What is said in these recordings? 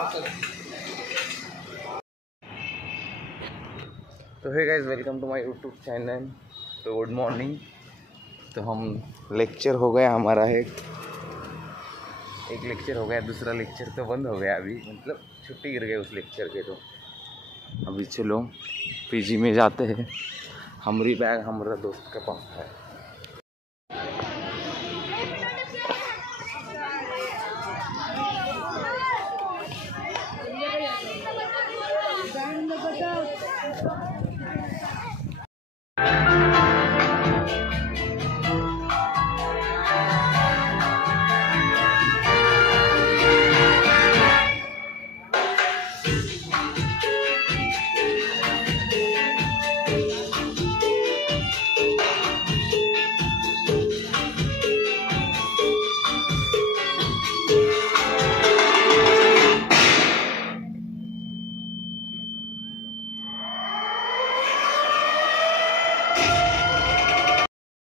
तो hey guys, welcome to my YouTube channel. तो good morning. तो हम लेक्चर हो गया हमारा, एक लेक्चर हो गया, दूसरा लेक्चर तो बंद हो गया अभी, मतलब छुट्टी गिर गई उस लेक्चर के। तो अभी चलो पीजी में जाते हैं। हमारी बैग हमारा दोस्त के पास है।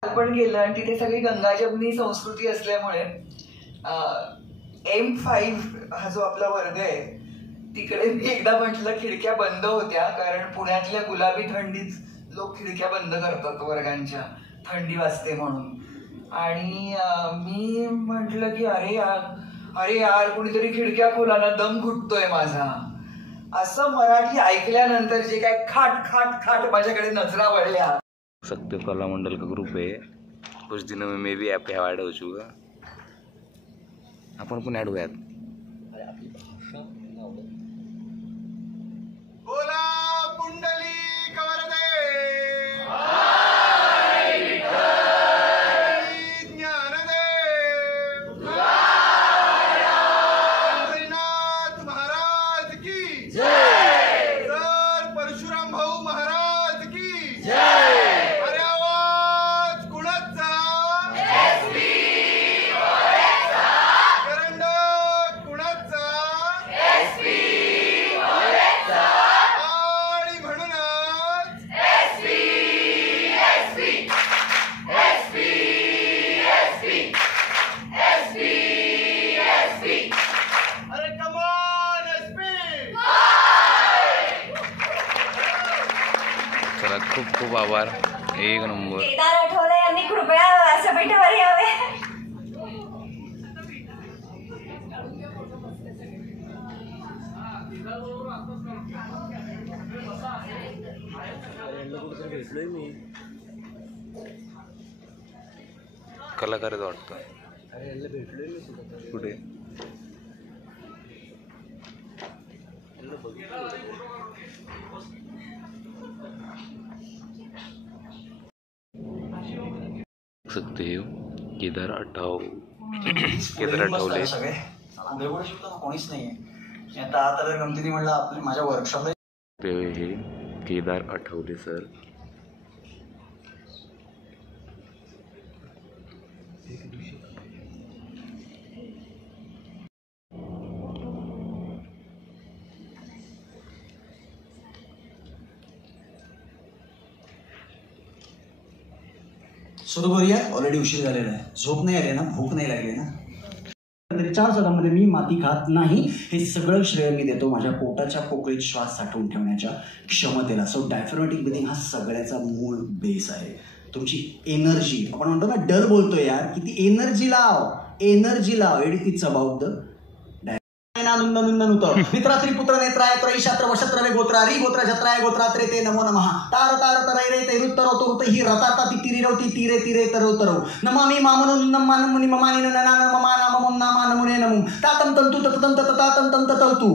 पण गेलं आणि तिथे सगळी गंगाजमनी संस्कृती असल्यामुळे M5 हा जो आपला वर्ग आहे तिकडे मी एकदा म्हटलं खिडक्या बंद होत्या, कारण पुण्यातल्या गुलाबी थंडीत लोक खिडक्या बंद करतात वर्गांच्या, थंडी वाजते म्हणून। आणि मी म्हटलं की अरे यार कुणीतरी खिडक्या खोला ना, दम घुटतोय माझा। असं मराठी ऐकल्यानंतर जे काय खाट खाट खाट माझ्याकडे नजरा वळल्या। सकते हो कला मंडल का ग्रुप है, कुछ दिनों में मैं भी ऐप पे ऐड हो चुका। अपन पण ऐड हुआ। बोला पुंडलिक वरदे ज्ञानदेव पंढरीनाथ महाराज की जय, सर परशुराम भाऊ महाराज की जय। अरे आवाज कुणाचा? करंडक कुणाचा? आणि म्हणूनच अरे कमान एसपी। चला, खूप खूप आभार, एक नंबर। केदार आठवले यांनी कृपया व्यासपीठावर यावे। कलाकार वाटतं कुठे? सकते हो केदार आठवले सगळे आंधळगोळे शिकताना कोणीच नाहीये। आता तर गमतीने म्हणलं आपल्या माझ्या वर्कशॉपला ते हे केदार आठवले सर। सुरू करूया। ऑलरेडी उशीर झालेला आहे, झोप नाही आली ना, भूक नाही लागली ना। 4 जगामध्ये मी माती खात नाही, हे सगळं श्रेय मी देतो माझ्या पोटाच्या पोकळीत श्वास साठवून ठेवण्याच्या क्षमतेला। सो डायफ्रॅगमॅटिक ब्रीथिंग हा सगळ्याचा मूळ बेस आहे। तुमची एनर्जी, आपण म्हणतो ना डल बोलतोय यार, किती एनर्जी लाव। इट्स अबाउट द मित्रात्री पुत्र नेत्राय त्रैशात्र वशत्र गोत्रारी गोत्र छत्राय गोत्रात्रे ते नमो नमः। तार तार तरै ते रुत्तरो तुरुत ही रताता तितिरी रवती तीरे तीरे तरो तरो नमामि मामनो नमान मुनि ममानि ननाना ममाना ममम नामा नमुने नमु तातम तंतु ततम ततातम तम ततौतु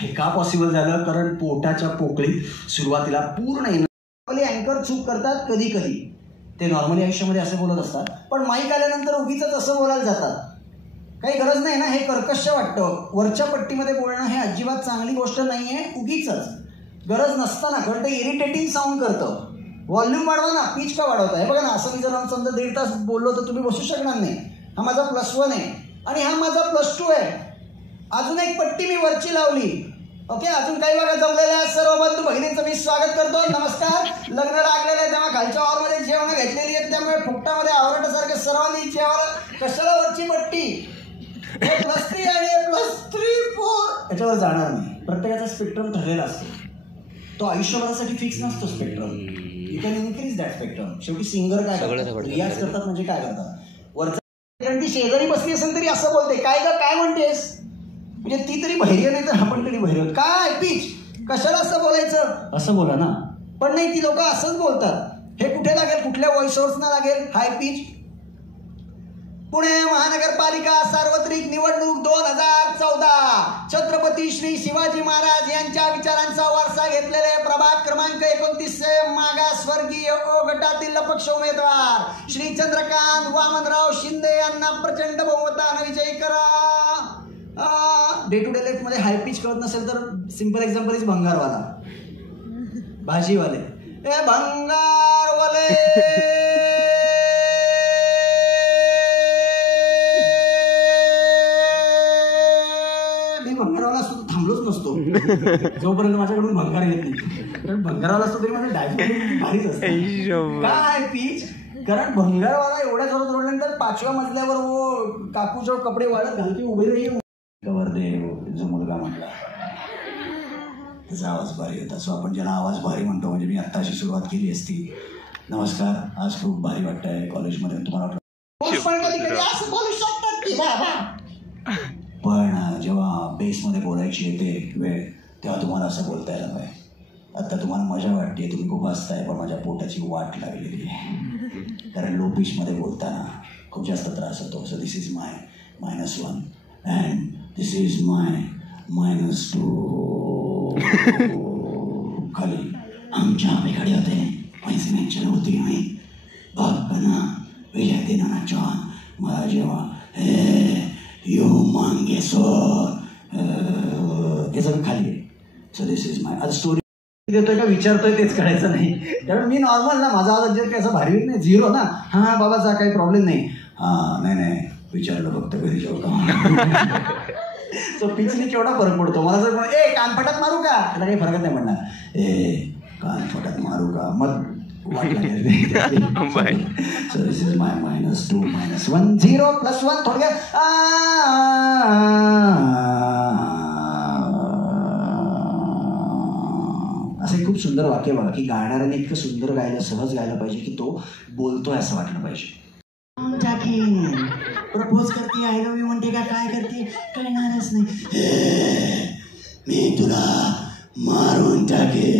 हे का पॉसिबल झालं? कारण पोटाच्या पोकळीत सुरुवातीला पूर्ण आपली अँकर चूक करतात कधी कधी, ते नॉर्मली आयुष्यामध्ये असं बोलत असतात, पण माईक आल्यानंतर उगीच असं बोलायला जातात. काही गरज नाही ना, हे कर्कश वाटतं. वरच्या पट्टीमध्ये बोलणं हे अजिबात चांगली गोष्ट नाही आहे. उगीच गरज नसताना, कारण ते इरिटेटिंग साऊंड करतं. व्हॉल्यूम वाढवा ना, पीच का वाढवताय? बघा ना, असं मी जर समजा 1.5 तास बोललो तर तुम्ही बसू शकणार नाही. हा माझा +1 आहे आणि हा माझा +2 आहे. अजून एक पट्टी मी वरची लावली. ओके, अजून काही बघा जमलेल्या सर्व बंधू भगिनींचं मी स्वागत करतो. नमस्कार. लग्न लागलेलं आहे तेव्हा खालच्या हॉलमध्ये जेवण घेतलेली आहेत, त्यामुळे फुकटामध्ये आवडण्यासारखं सर्वांनी जेवण. कशाला वरची पट्टी? हे +3 आणि हे +3, 4 याच्यावर जाणार नाही. प्रत्येकाचा स्पेक्ट्रम ठरलेला असतो. तो आयुष्यभरासाठी फिक्स नसतो spectrum. You can increase that spectrum. शेवटी सिंगर काय करतात, रियाज करतात म्हणजे काय करतात. वरचा कारण ती शेजारी बसली असेल तरी असं बोलते, काय ग काय म्हणतेस, म्हणजे ती तरी बहिर्य नाही तर आपण तरी बहिर्य. काय पीच, कशाला असं बोलायचं, असं बोला ना. पण नाही, ती लोक असंच बोलतात. हे कुठे लागेल, कुठल्या व्हॉइस सोर्सना लागेल हाय पीच. पुणे महानगरपालिका सार्वत्रिक निवडणूक 2014. छत्रपती श्री शिवाजी महाराज यांच्या विचारांचा वारसा घेतलेले प्रभाग क्रमांक 29चे मागासवर्गीय ओ गटातील अपक्ष उमेदवार श्री चंद्रकांत वामनराव शिंदे यांना प्रचंड बहुमताने विजयी करा. डे टू डे लाईफ मध्ये हाय पिच कळत नसेल तर सिंपल एक्झाम्पल इज भंगारवाला, भाजीवाले. ए भंगारवाले, मी भंगारवाला असतो तर थांबलोच नसतो जोपर्यंत माझ्याकडून भंगार येत नाही. कारण भंगारवाला असतो तरी माझं डायबिटीज भारीच असतं. काय पीच, कारण भंगारवाला एवढ्या जोरात ओरडल्यानंतर 5व्या मजल्यावर वो काकूच्या कपडे वाळत घालते उभे राही कवरदेव जो मुलगा म्हटला त्याचा आवाज भारी होता. सो आपण ज्याला आवाज भारी म्हणतो, म्हणजे मी आत्ता अशी सुरुवात केली असती. नमस्कार, आज खूप भारी वाटतंय कॉलेजमध्ये. तुम्हाला वाटतं पण जेव्हा बेसमध्ये बोलायची येते वेळ, तेव्हा तुम्हाला असं बोलता यायला पाहिजे. आता तुम्हाला मजा वाटते, तुम्ही खूप हसताय, पण माझ्या पोटाची वाट लागलेली आहे. कारण लो पिचमध्ये बोलताना खूप जास्त त्रास होतो. So this is my -1 and this is my -2. खाली आमच्या आम्हीकडे होते पैसे मेंशन होती नाही बागना विजय दिनाना जॉन. मला जेव्हा यू मांगे सो हे सगळं खाली आहे. सो दिस इज माय. आता स्टोरी देतोय का विचारतोय तेच कळायचं नाही, कारण मी नॉर्मल ना, माझा आवाज जे काही असं भारी नाही, 0 ना. हां बाबाचा काही प्रॉब्लेम नाही. हां नाही विचारलं फक्त घरी जेव्हा का. सो पिचने केवढा फरक पडतो. मला जर कानफटात मारू का, त्याला काही फरकच नाही म्हणणार. कानफटात मारू का, मग वाट लागेल. So this is my -2 -1 0 +1. थोडक्यात असं खूप सुंदर वाक्य बघा की गाणाऱ्याने इतकं सुंदर गायला, सहज गायला पाहिजे की तो बोलतोय असं वाटलं पाहिजे. प्रपोज करते, आय लव्ह यू म्हणते का काय करते कळणारच नाही. मी तुला मारून टाके.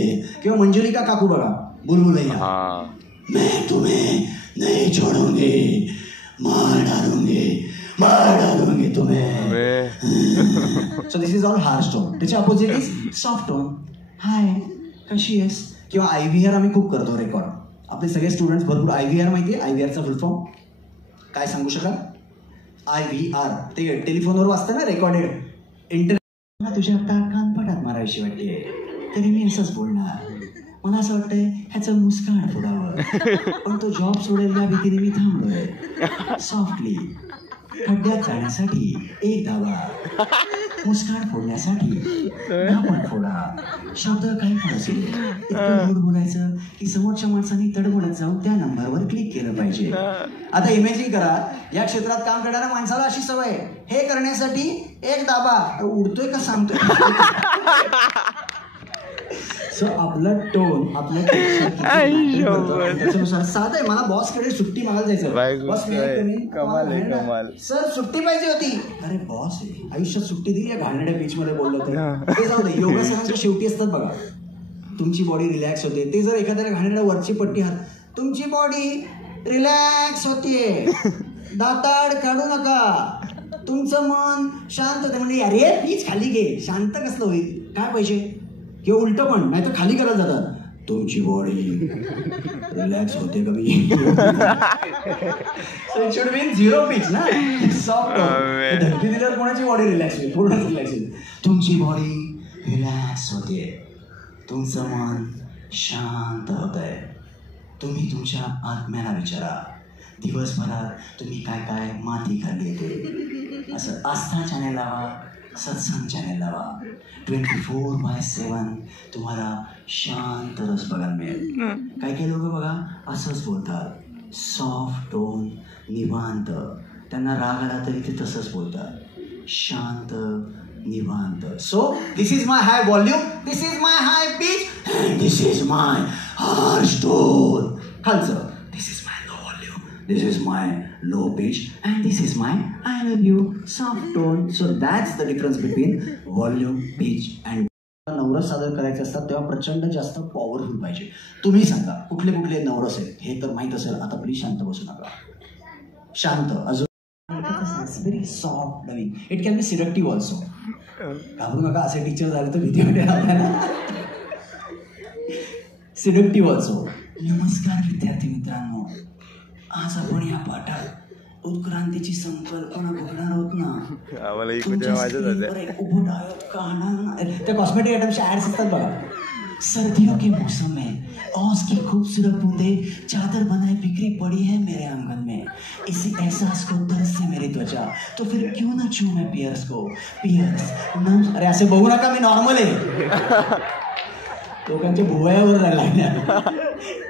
किंवा मंजुलिका काकू बघा, बुलबुलैया, मैं तुम्हें नहीं छोडूंगी, मार डालूंगी तुम्हें. So this is all harsh tone. त्याच्या अपोजिट इज सॉफ्ट टोन. हाय कशी आहेस. किंवा IVR आम्ही खूप करतो रेकॉर्ड. आपले सगळे स्टुडंट्स भरपूर IVR माहिती आहे. IVRचा फुल फॉर्म काय सांगू शकाल. IVR ते टेलिफोनवर वाचतं ना, रेकॉर्डेड इंटरनेट. मला तुझ्या आता कानपटात मारायची वाटते, तरी मी असंच बोलणार. मला असं वाटतंय ह्याचं मुस्कान फोडावं, पण तो जॉब सोडेल या भीतीने मी थांबलोय. सॉफ्टली खड्ड्यात जाण्यासाठी एक दाबा, मुस्कान फोडण्यासाठी आपण फोडा. शब्द काही पण असेल, इतकं गोड बोलायचं की समोरच्या माणसाने तडमडत जाऊन त्या नंबरवर क्लिक केलं पाहिजे. आता इमॅजिन करा, या क्षेत्रात काम करणाऱ्या माणसाला अशी सवय, हे करण्यासाठी एक दाबा, उडतोय का सांगतोय. सो आपला टोन, आपलं त्याच्यानुसार साधं आहे. मला बॉसकडे सुट्टी मागायला जायचं. बॉस सर सुट्टी पाहिजे होती. अरे बॉस आहे, आयुष्यात सुट्टी दिली या घाणेरड्या बीचमध्ये बोललो तर ते जाऊ दे. योगासनाच्या शेवटी असतात बघा, तुमची बॉडी रिलॅक्स होते. ते जर एखाद्या घाणेरड्या वरची पट्टी हात, तुमची बॉडी रिलॅक्स होते, दाताड काढू नका, तुमचं मन शांत होते. म्हणजे अरे प्लीज खाली घे. शांत कसलं होईल, काय पाहिजे. किंवा उलटं पण, नाही तर खाली करायला जातात. तुमची बॉडी रिलॅक्स होते कमी. So it should been zero pitch ना, सॉफ्ट. धमकी दिल्यावर कोणाची बॉडी रिलॅक्स होईल? पूर्ण रिलॅक्स होईल. तुमची बॉडी रिलॅक्स होते, तुमचं मन शांत होत आहे. तुम्ही तुमच्या आत्म्याला विचारा, दिवसभरात तुम्ही काय काय माती खाल्ली ते. असं आस्था चॅनेल लावा, सत्संग चॅनेल लावा. 24/7 तुम्हाला शांत रस बघायला मिळेल. काही काही लोक बघा असंच बोलतात, सॉफ्ट टोन, निवांत. त्यांना राग आला तरी ते तसंच बोलतात, शांत निवांत. So this is my high volume, this is my high pitch, this is my harsh tone. खालचं this is my low volume, this is my low pitch, and this is my I love you soft tone. So that's the difference between volume, pitch and. नवरस सादर करायचे असतात तेव्हा प्रचंड जास्त powerful पाहिजे. तुम्ही सांगा कुठले कुठले नवरस आहेत हे तर माहीत असेल. आता प्लीज शांत बसू नका, शांत. अजून very soft loving. It can be seductive also. घाबरू नका, असे टीचर झाले तर भीती वाटेल आपल्याला. Seductive also. नमस्कार विद्यार्थी मित्रांनो, आज आपण या पाठात उत्क्रांतीची संकल्पना बघणार आहोत ना. त्या कॉस्मेटिक आयटमच्या ऍड्स असतात बघा. सर्दियों के मौसम में ओस की खूबसूरत बूंदे चादर बनाए बिखरी पड़ी है मेरे आंगन में. इसी एहसास को तरस से मेरी त्वचा, तो फिर क्यों ना छू मैं पियर्स को. पियर्स अरे असे बघू नका, मी नॉर्मल आहे. लोकांच्या भुवयावर राहिला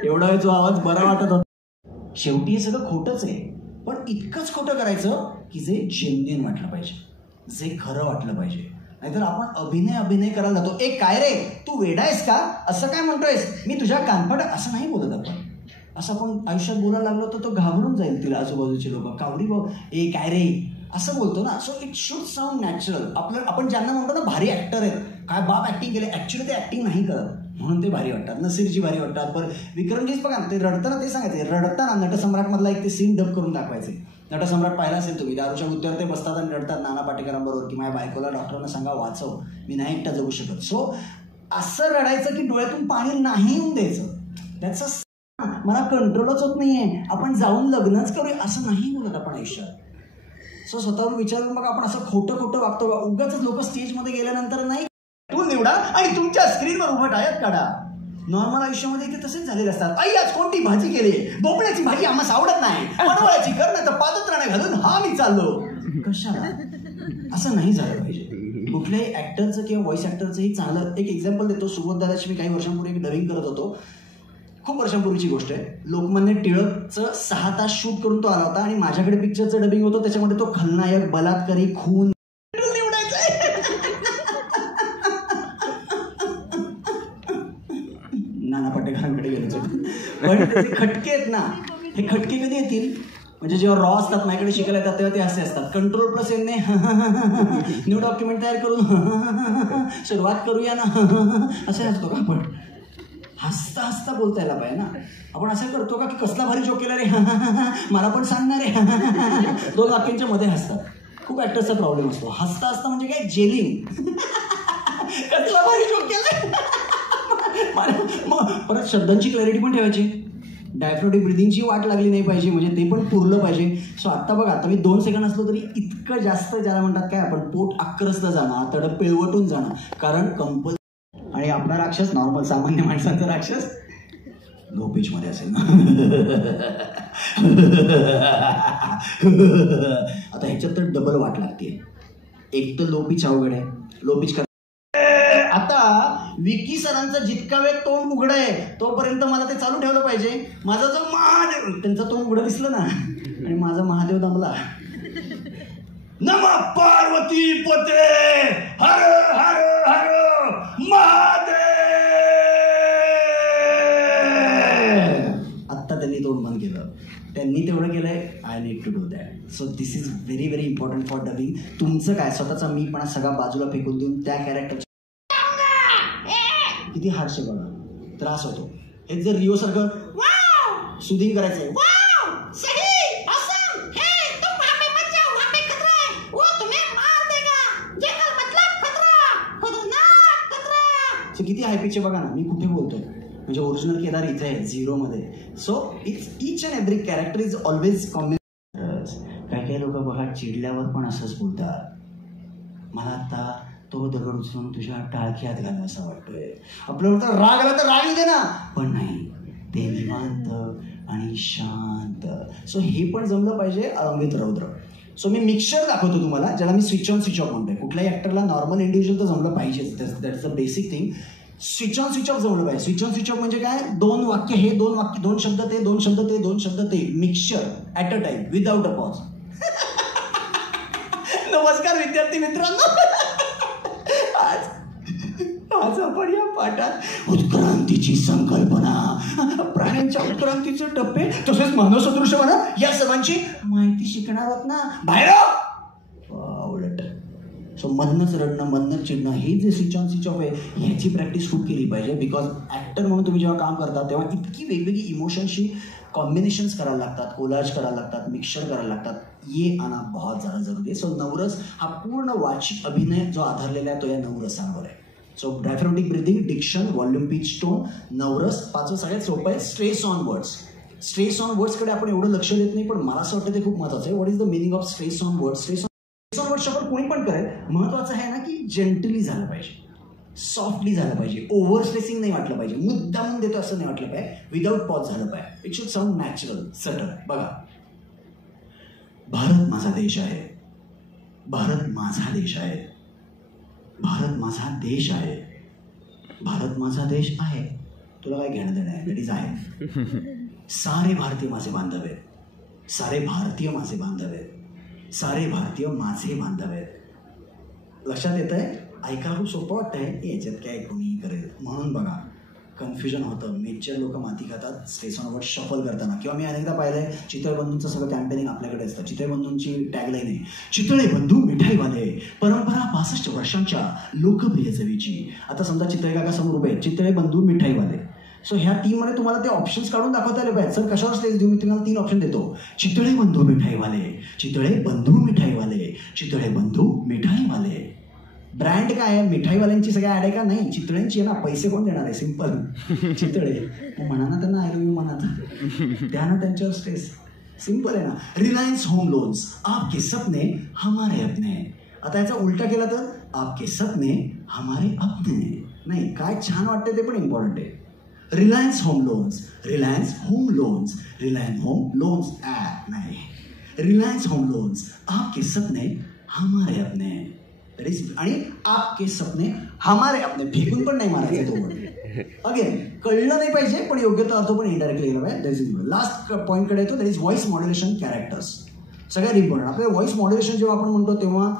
एवढा वेळ जो आवाज बरा वाटत होता. शेवटी हे सगळं खोटंच आहे, पण इतकंच खोटं करायचं की जे जेन्युइन वाटलं पाहिजे, जे खरं वाटलं पाहिजे. नाहीतर आपण अभिनय करायला जातो. एक काय रे तू वेडा आहेस का, असं काय म्हणतोयस, मी तुझ्या कानफाट, असं नाही बोलत आपण. असं आपण आयुष्यात बोलायला लागलो तर तो घाबरून जाईल. तिला आजूबाजूचे लोक कावरी ए काय रे असं बोलतो ना. So it should sound natural. आपण ज्यांना म्हणतो ना भारी ऍक्टर आहेत, काय बाप ऍक्टिंग केले, ऍक्च्युली ते ऍक्टिंग नाही करत म्हणून ते भारी वाटतात. नसीरजी भारी वाटतात. पण विक्रमजीच बघा ते रडताना ते सांगायचे, रडताना नटसम्राट मधला एक ते सीन डब करून दाखवायचे. नटसम्राट पाहिला असेल तुम्ही, दारूच्या गुत्त्यावर ते बसतात आणि रडतात नाना पाटेकरांबरोबर की माझ्या बायकोला डॉक्टरांना सांगा वाचव, मी नाही एकटा जगू शकत. सो असं रडायचं की डोळ्यातून पाणी नाही येऊन द्यायचं. त्याचा मला कंट्रोलच होत नाहीये, आपण जाऊन लग्नच करूया असं नाही बोलत आपण आयुष्यात. सो स्वतःवर विचार करून बघा, आपण असं खोटं खोटं वागतो का. उगाच लोक स्टेजमध्ये गेल्यानंतर नाही तू निवडा आणि तुमच्या स्क्रीनवर उभं टाळ्यात काढा. नॉर्मल आयुष्यामध्ये इथे तसेच झालेले असतात. आई आज कोणती भाजी केली, भोपळ्याची भाजी आम्हाला आवडत नाही, पडवळ्याची कर नाही तर पादत्राणे घालून हा मी चाललो. कशाला असं नाही झालं पाहिजे. कुठल्याही ऍक्टरचं किंवा व्हॉइस ऍक्टरचंही चांगलं एक एक्झाम्पल देतो. सुबोध दादाची मी काही वर्षांपूर्वी डबिंग करत होतो. खूप वर्षांपूर्वीची गोष्ट आहे. लोकमान्य टिळकचं 6 तास शूट करून तो आला होता आणि माझ्याकडे पिक्चरचं डबिंग होतं. त्याच्यामध्ये तो खलनायक, बलात्कारी, खून नाना पाटेकरांकडे गेलो. पण ते खटके आहेत ना, हे खटके कधी येतील म्हणजे जेव्हा रॉ असतात माझ्याकडे शिकायला येतात तेव्हा ते असे असतात. कंट्रोल प्लस एनने न्यू डॉक्युमेंट तयार करून सुरुवात करूया ना असे असतो का आपण. हसता हसता बोलता यायला पाहिजे ना. आपण असं करतो का की कसला भारी जोक केला रे मला पण सांगणार आहे. 2 वाक्यांच्या मध्ये हसतात. खूप ऍक्टर्सचा प्रॉब्लेम असतो. हसता हसता म्हणजे काय जेलिंग. कसला भारी जोक केला. परत शब्दांची क्लॅरिटी पण ठेवायची. डायफ्रोटिक ब्रिदिंगची वाट लागली नाही पाहिजे, म्हणजे ते पण पुरलं पाहिजे. सो आत्ता बघा, आता मी 2 सेकंड असलो तरी इतकं जास्त ज्याला म्हणतात काय आपण पोट आक्रसलं जाणं, तडं पिळवटून जाणं. कारण आणि आपला राक्षस नॉर्मल सामान्य माणसांचा राक्षस लो पिच मध्ये असेल ना. आता ह्याच्यात तर डबल वाट लागते. एक तर लो पिच अवघड आहे. लो पिच आता विकी सरांचं जितका वेळ तोंड उघड आहे तोपर्यंत मला ते चालू ठेवलं पाहिजे. माझा जो महादेव, त्यांचं तोंड उघडं दिसलं ना आणि माझा महादेव दमला. नमः पार्वती पते हर हर हर महादेव. आत्ता त्यांनी तोंड बंद केलं. त्यांनी तेवढं केलंय. I need to do that. So this is very very important for dubbing. तुमचं काय स्वतःचा मीपणा सगळा बाजूला फेकून देऊन त्या कॅरेक्टर किती हार्श बघा, त्रास होतो. हे जर रिओ सारखं सुदिंग करायचंय किती हाय पिच बघा ना. मी कुठे बोलतोय म्हणजे ओरिजिनल केदार इथे आहे 0मध्ये. So it's each and every character is always काही काही लोक बघा चिडल्यावर पण असंच बोलतात, मला आता तो दगड उचलून तुझ्या टाळक्यात घालणं असं वाटतोय. आपल्यावर तर राग आला तर राग दे ना, पण नाही, ते निवांत आणि शांत. सो हे पण जमलं पाहिजे अलंग रौद्र. सो मी मिक्सचर दाखवतो तुम्हाला, ज्याला मी स्विच ऑन स्विच ऑफ म्हणतोय. कुठल्याही ॲक्टरला नॉर्मल इंडिव्हिज्युअल तर जमलं पाहिजेच, that is the basic thing. Switch on switch off जमलं पाहिजे. स्विच ऑन स्विच ऑफ म्हणजे काय, 2 वाक्य हे, 2 वाक्य, 2 शब्द ते, 2 शब्द ते, 2 शब्द ते, mixture at a time without a pause. नमस्कार विद्यार्थी मित्रांनो, आज आपण या पाठात उत्क्रांतीची संकल्पना, प्राण्यांच्या उत्क्रांतीचे टप्पे तसेच मानवसदृश म्हणा या सर्वांची माहिती शिकणार आहोत ना. बाहेर उलट. सो मधनच रडणं, मधनच चिडणं, हे जे स्विच ऑन स्विच ऑफ आहे ह्याची प्रॅक्टिस खूप केली पाहिजे. बिकॉज ॲक्टर म्हणून तुम्ही जेव्हा काम करता तेव्हा इतकी वेगवेगळी इमोशनशी कॉम्बिनेशन्स करायला लागतात, कोलाज करायला लागतात, मिक्सचर करायला लागतात. ये आना बहुत ज़्यादा जरूरी आहे. सो नवरस हा पूर्ण वाचिक अभिनय जो आधारलेला आहे तो या नवरसांवर आहे. So diaphragmatic breathing, diction, volume, pitch, tone, नवरस. 5वं सगळ्यात सोपं आहे stress on words. Stress on वर्ड्सकडे आपण एवढं लक्ष देत नाही, पण मला असं वाटतं ते खूप महत्त्वाचं आहे. What is the meaning of stress on words? Stress on words आपण कोणी पण करेल, महत्त्वाचं आहे ना की जेंटली झालं पाहिजे, सॉफ्टली झालं पाहिजे, ओव्हर स्ट्रेसिंग नाही वाटलं पाहिजे, मुद्दामून देतो असं नाही वाटलं पाहिजे, विदाउट पॉज झालं पाहिजे. It should sound natural, subtle. बघा, भारत माझा देश आहे, भारत माझा देश आहे, भारत माझा देश आहे, भारत माझा देश आहे. तुला काय घेणं देणं आहे? दॅट इज आहे. सारे भारतीय माझे बांधव आहेत, सारे भारतीय माझे बांधव आहेत, सारे भारतीय माझे बांधव आहेत. लक्षात येत आहे? ऐकायला खूप सोपं वाटतंय, याच्यात काय कोणी करेल म्हणून. बघा, कन्फ्युजन होतं. मेजर लोक माती खातात स्ट्रेस ऑन वर्ड शफल करताना. किंवा मी अनेकदा पाहिलंय चितळेबंधूंचं सगळं कॅम्पेनिंग आपल्याकडे असतं. चितळेबंधूंची टॅगलाईन आहे, चितळेबंधू मिठाईवाले, परंपरा 65 वर्षांच्या लोकप्रिय चवीची. आता समजा चितळे काका समोर उभे आहेत, चितळेबंधू मिठाईवाले. सो ह्या टीममध्ये तुम्हाला ते ऑप्शन्स काढून दाखवता आले पाहिजे. सर कशावर स्टेज देऊ? मी तुम्हाला 3 ऑप्शन देतो. चितळेबंधू मिठाईवाले, चितळेबंधू मिठाईवाले, चितळेबंधू मिठाईवाले. ब्रँड काय आहे? मिठाईवाल्यांची सगळ्या ॲड आहे का? नाही, चितळ्यांची आहे ना. पैसे कोण देणार आहे? सिम्पल, चितळे. म्हणा ना त्यांना, आय लव्ह यू म्हणा, द्या ना त्यांच्यावर स्ट्रेस. सिम्पल आहे ना. रिलायन्स होम लोन्स, आपके सपने हमारे अपने. आता याचा उलटा केला तर आपके सपने हमारे अपने. नाही, काय छान वाटते ते पण इम्पॉर्टंट आहे. Reliance home loans, Reliance home loans, Reliance home loans app नाही, रिलायन्स होम लोन्स, आपके सपने हमारे अपने. आणि आपके सपने हमारे अपने फेकून पण नाही मारायचे तो. अगेन कळलं नाही पाहिजे, पण योग्य तो अर्थ पण इनडायरेक्टली गेला पाहिजे. लास्ट पॉईंटकडे येतो, that is voice modulation characters. सगळ्यात इम्पॉर्टंट. आपल्या व्हॉइस मॉड्युलेशन जेव्हा आपण म्हणतो तेव्हा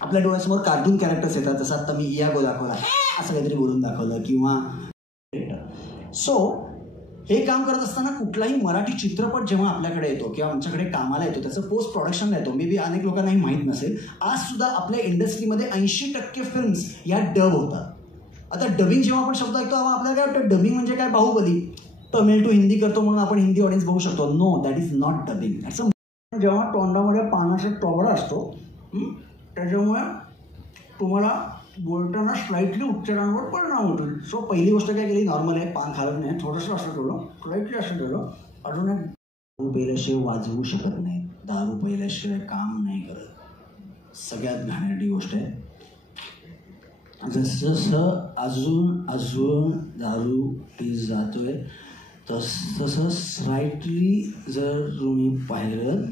आपल्या डोळ्यासमोर कार्टून कॅरेक्टर्स येतात. जसं आता मी इयागो दाखवला, असं काहीतरी बोलून दाखवलं किंवा. सो हे काम करत असताना कुठलाही मराठी चित्रपट जेव्हा आपल्याकडे येतो किंवा आमच्याकडे कामाला येतो, त्याचं पोस्ट प्रोडक्शनला येतो. मे बी अनेक लोकांनाही माहीत नसेल, आज सुद्धा आपल्या इंडस्ट्रीमध्ये 80% फिल्म्स या डब होतात. आता डबिंग जेव्हा आपण शब्द ऐकतो तेव्हा आपल्याला काय वाटतं? डबिंग म्हणजे काय? बाहुबली तमिळ टू हिंदी करतो म्हणून आपण हिंदी ऑडियन्स बघू शकतो. No, that is not dubbing. असं जेव्हा तोंडामध्ये पानाचा टोबडा असतो, त्याच्यामुळे तुम्हाला बोलताना स्लाइटली उच्चारांवर परिणाम होतो. सो पहिली गोष्ट काय केली? नॉर्मल आहे, पान खालत नाही, थोडंसं असं ठेवलं, स्लाइटली असं ठेवलं. अजून एक, दारू पेल्याशिवाय वाजवू शकत नाही, दारू पेल्याशिवाय काम नाही करत. सगळ्यात घाणेरडी गोष्ट आहे. जसं अजून अजून दारू पी जातोय तसं स्लाइटली जर तुम्ही पाहिलं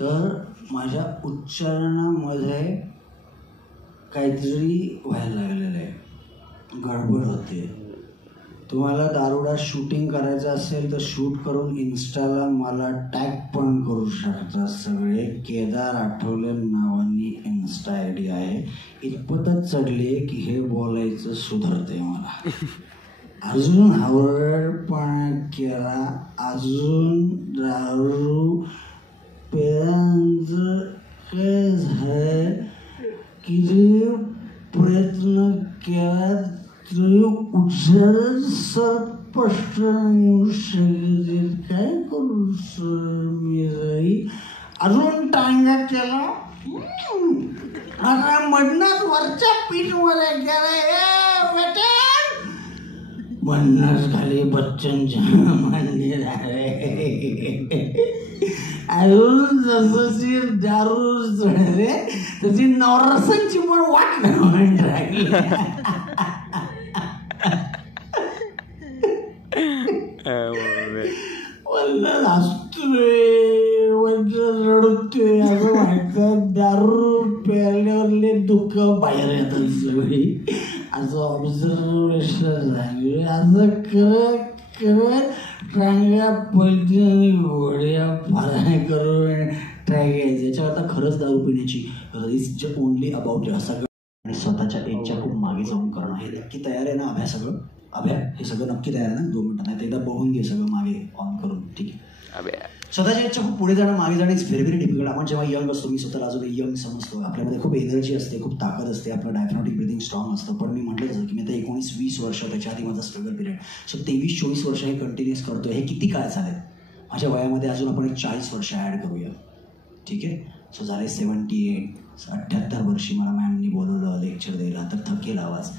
तर माझ्या उच्चारणामध्ये काहीतरी व्हायला लागलेलं आहे, गडबड होते. तुम्हाला दारुडा शूटिंग करायचं असेल तर शूट करून इन्स्टाला मला टॅग पण करू शकता. सगळे केदार आठवले नावानी इन्स्टा ID आहे. इतपतच चढले की हे बोलायचं सुधारते मला. अजून हावरटपणा केला, अजून दारू पेयांचं काय झालं, किती प्रयत्न केला तरी उच्चार स्पष्ट येऊ शकत. काय करू सर मी जाई? अजून टांगा केला, आता मधनच वरच्या पीठमध्ये गेला. 50 खाली बच्चनच्या मंदिर आहे. अजून जसं दारू रे तशी नवरसांची पण वाट राहिली. वल्ल हसतोय वल्ल रडतोय असं वाटतं. दारू प्यायल्यावरले दुःख बाहेर येतात सगळी. असं ऑब्झर्वेशन झालं. असं करत करत चांगल्या पद्धतीने घोड्या फाराय करून ट्राय घ्यायचं. याच्यावर आता खरंच दारू पिण्याची इज ओनली अबाउट सगळं आणि स्वतःच्या एजच्या खूप मागे जाऊन करणं. हे नक्की तयार आहे ना अभ्या? सगळं अभ्या हे सगळं नक्की तयार आहे ना? 2 मिनिटं नाही एकदा बघून घे सगळं मागे ऑन करून. ठीक आहे. स्वतःच्या एजच्या खूप पुढे जाणं मागे जाणं इज व्हेरी व्हेरी डिफिकल्ट. आपण जेव्हा यंग असतो, मी स्वतःला अजून यंग समजतो, आपल्यामध्ये खूप एनर्जी असते, खूप ताकद असते, आपलं डायफ्रॅग्मॅटिक ब्रिदिंग स्ट्रॉंग असतं. पण मी म्हटलं तसं की मी आता 19-20 वर्ष, त्याच्या आधी माझा स्ट्रगल पिरियड. सो 23-24 वर्ष हे कंटिन्यूस करतोय. हे किती काळ चालेल? माझ्या वयामध्ये अजून आपण एक 40 वर्ष ॲड करूया. ठीक आहे. सो झाले 78 वर्षी मला मॅमनी बोलवलं लेक्चर द्यायला. तर थकेल आवाज,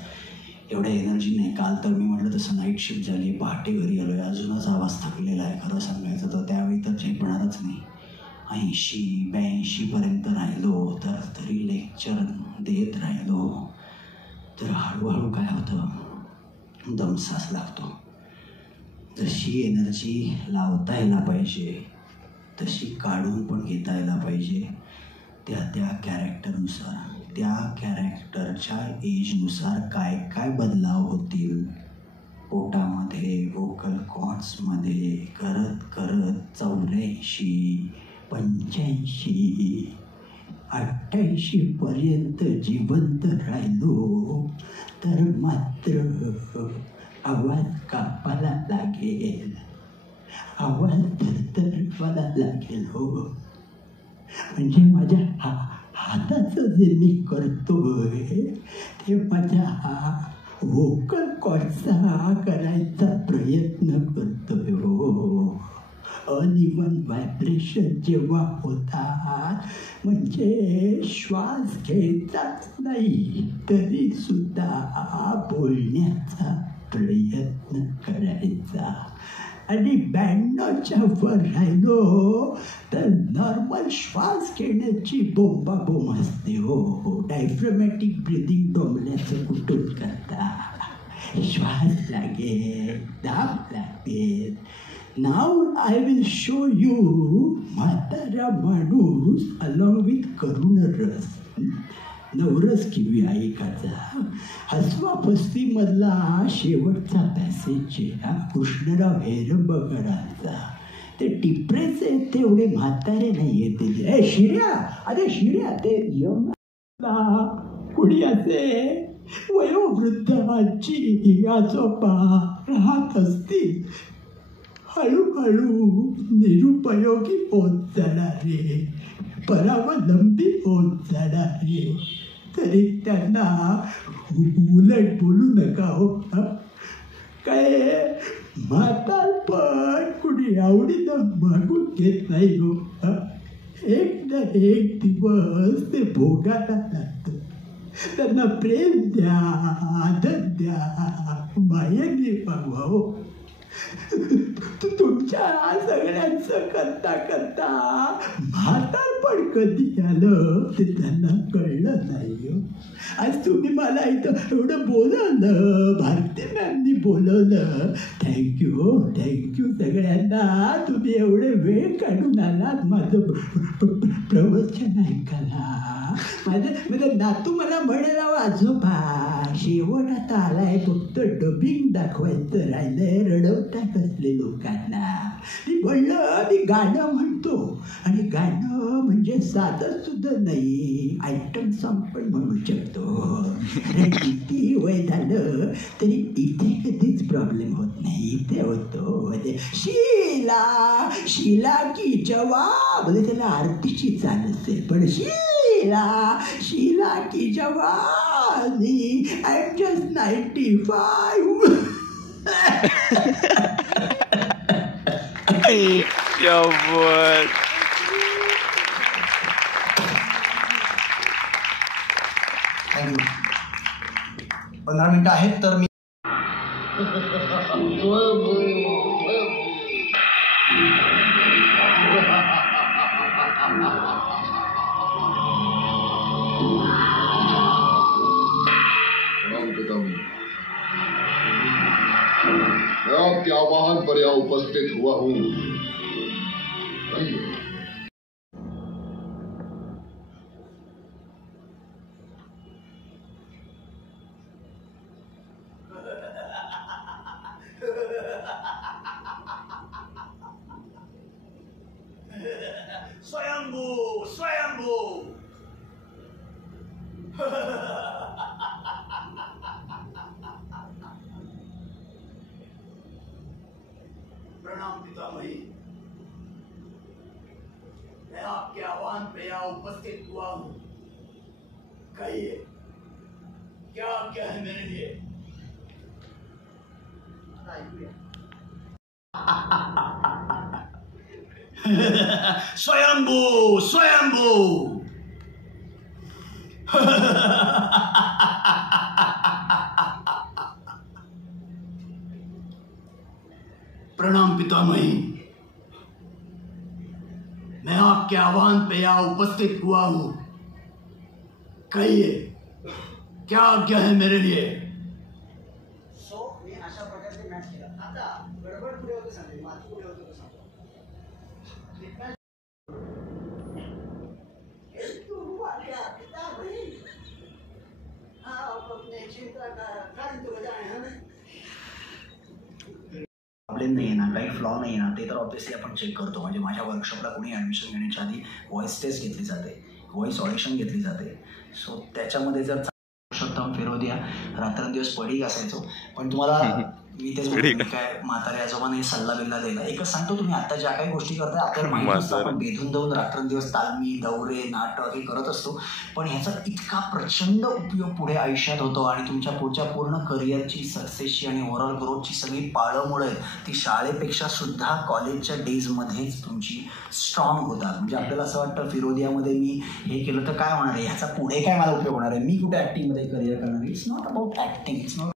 एवढ्या एनर्जी नाही. काल तर मी म्हटलं तसं नाईट शिफ्ट झाली, पहाटे घरी आलो आहे, अजूनच आवाज थकलेला आहे. खरं सांगायचं तर त्यावेळी तर झेपणारच नाही. 80-82पर्यंत राहिलो तर तरी लेक्चर देत राहिलो तर हळूहळू काय होतं, दमसास लागतो. जशी एनर्जी लावता यायला पाहिजे तशी काढून पण घेता यायला पाहिजे. त्या कॅरेक्टरनुसार, त्या कॅरेक्टरच्या एजनुसार काय काय बदलाव होतील पोटामध्ये, व्होकल कॉर्ड्समध्ये करत करत 84, 85, 88पर्यंत जिवंत राहिलो तर मात्र आवाज कापायला लागेल, आवाज थरथरवायला लागेल. हो, म्हणजे माझ्या हाताचं जे मी करतोय ते माझ्या व्होकल कॉर्डचा करायचा प्रयत्न करतोय. हो, अनइवन व्हायब्रेशन जेव्हा होतात म्हणजे श्वास घ्यायचाच नाही तरी सुद्धा बोलण्याचा प्रयत्न करायचा. आणि 92च्या वर राहिलो तर नॉर्मल श्वास घेण्याची बोंबाबोंब असते. हो, डायफ्रॅग्मॅटिक ब्रिदिंग डोंबल्याचं कुठून करता, श्वास लागेल, दाब लागेल. नाव आय विल शो यू म्हातारा माणूस अलॉंग विथ करुण रस, नवरस किंवा ऐकाचा. हसवा पस्तीमधला शेवटचा पॅसेज कृष्णराव हेरंबकरांचा. ते टिपरेच आहेत, तेवढे म्हातारे नाही येते. शिर्या, अरे शिर्या, ते यंग कुणी असे वयोवृद्ध आजी आजोबा राहत असतील, हळूहळू निरुपयोगी होत जाणारे, परावलंबी होत जाणारे, तरी त्यांना उलट बोलू नका. हो, काय म्हातारपण कुणी आवडीनं मागून घेत नाही. हो, एक ना एक दिवस ते भोगायला लागतं. त्यांना प्रेम द्या, आदर द्या, मायेने वागवा. हो, तुमच्या सगळ्यांचं करता करता म्हातारपण कधी आलं ते त्यांना कळलं नाही. आज तुम्ही मला इथं एवढं बोलवलं, भारती मॅमनी बोलवलं, थँक्यू थँक्यू सगळ्यांना. तुम्ही एवढे वेळ काढून आलात माझं प्रवचन ऐकायला. माझं नातू मला म्हणाला, आजोबा शेवट आता आलाय, फक्त डबिंग दाखवायचं राहिलंय, रडवतात असले लोकांना. मी म्हणलं मी गाणं म्हणतो आणि गाणं म्हणजे साधं सुद्धा नाही, आयटम सॉन्ग पण म्हणू शकतो. किती वय झालं तरी इथे कधीच प्रॉब्लेम होत नाही. इथे होतो शीला शीला की जवाब, त्याला आरतीची चाल असेल पण शीला शीला की जवानी, आय एम जस्ट 95. क्या बात. थँक्यू. 15 मिनिटं आहेत तर मी मैं आपके आह्वान पर यहाँ उपस्थित हुआ हूँ। स्वयंभू स्वयंभू प्रणाम पितामही, मैं आपके आह्वान पे यहाँ उपस्थित हुआ हूँ। कहिए क्या आज्ञा है मेरे लिए? स्वयंभू स्वयंभू प्रणाम पितामही, मैं आपके आह्वान पे यहाँ उपस्थित हुआ हूँ। कहिए क्या आज्ञा है मेरे लिए? मी अशा प्रकारचे मॅच केला. आता गडबड पुढे होते सांगते, माती पुढे होते सांगतो. प्रॉब्लेम नाही ना, काही फ्लॉ नाही ना, ते तर ऑब्विसली आपण चेक करतो. म्हणजे माझ्या वर्कशॉपला कोणी ॲडमिशन घेण्याच्या आधी व्हॉइस टेस्ट घेतली जाते, व्हॉइस ऑडिशन घेतली जाते. सो त्याच्यामध्ये जर पुरुषोत्तम फिरोदिया रात्रंदिवस पडीक असायचो. पण तुम्हाला मी तेच म्हणतो, काय म्हातारे आजोबाने सल्ला बिल्ला दिला. एकच सांगतो, तुम्ही आता ज्या काही गोष्टी करताय आपल्याला माहिती असतं, आपण बेधून देऊन रात्रंदिवस तालमी दौरे नाटक हे करत असतो. पण ह्याचा इतका प्रचंड उपयोग पुढे आयुष्यात होतो आणि तुमच्या पुढच्या पूर्ण करिअरची सक्सेसची आणि ओव्हरऑल ग्रोथची सगळी पाळंमुळं आहेत ती शाळेपेक्षा सुद्धा कॉलेजच्या डेजमध्येच तुमची स्ट्रॉंग होतात. म्हणजे आपल्याला असं वाटतं फिरोदियामध्ये मी हे केलं तर काय होणार आहे, ह्याचा पुढे काय मला उपयोग होणार आहे, मी कुठे ॲक्टिंगमध्ये करिअर करणार आहे. It's not about acting, it's not.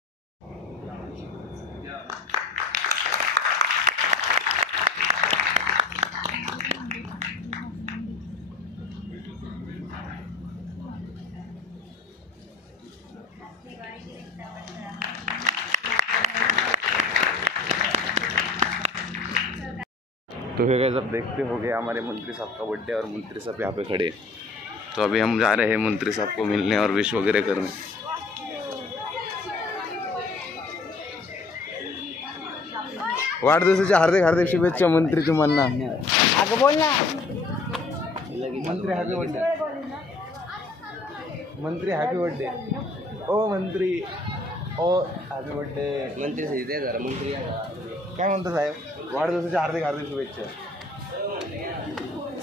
तो है गाइस, अब देखते हो गया हमारे मंत्री साहब का बर्थडे और मंत्री साहब यहाँ पे खड़े हैं. तो अभी हम जा रहे हैं मंत्री साहब को मिलने और विश वगैरह करने. वाढदिवसाच्या हार्दिक हार्दिक शुभेच्छा मंत्री तुम्हाला. अगं बोल ना. मंत्री हॅपी बर्थडे. मंत्री हॅपी बर्थडे. ओ मंत्री, ओ हॅपी बर्थडे. मंत्री सही दे जरा. मंत्री काय म्हणतो साहेब? वाढदिवसाच्या हार्दिक हार्दिक शुभेच्छा.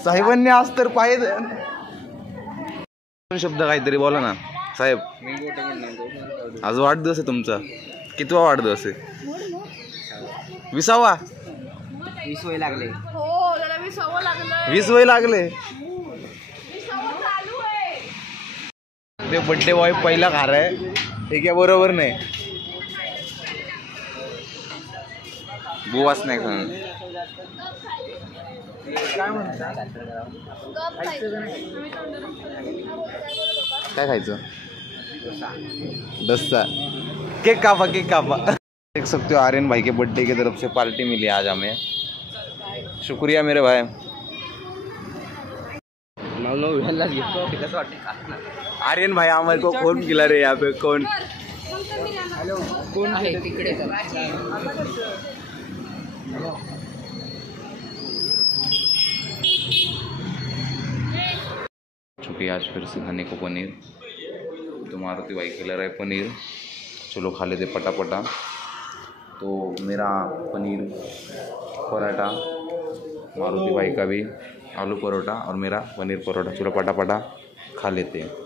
साहेबांनी आज तर पाहिजे शब्द काहीतरी बोला ना साहेब. आज वाढदिवस आहे तुमचा. कितवा वाढदिवस आहे? 20वा. 20 वय लागले. हो त्याला 20 लागलं. 20 वय लागले. ते बर्थडे बॉय पहिला खार आहे हे काय बरोबर नाही. बुवाच नाही खाणं. काय म्हणतात? काय खायचं? डस्सा. केक कापा, केक कापा. देख सकते हो आर्यन भाई के बर्थडे की तरफ से पार्टी मिली आज हमें. शुक्रिया मेरे भाई. आर्यन भाई हमारे को कौन खिला रहे यहाँ पे? कौन कौन है तिकडे? चूँकि आज फिर से खाने को पनीर, तो मारुति भाई खिला रहा है पनीर. चलो खा लेते पटापटा. तो मेरा पनीर पराठा, मारुति भाई का भी आलू परोठा और मेरा पनीर परोठा. चलो पटापटा खा लेते हैं.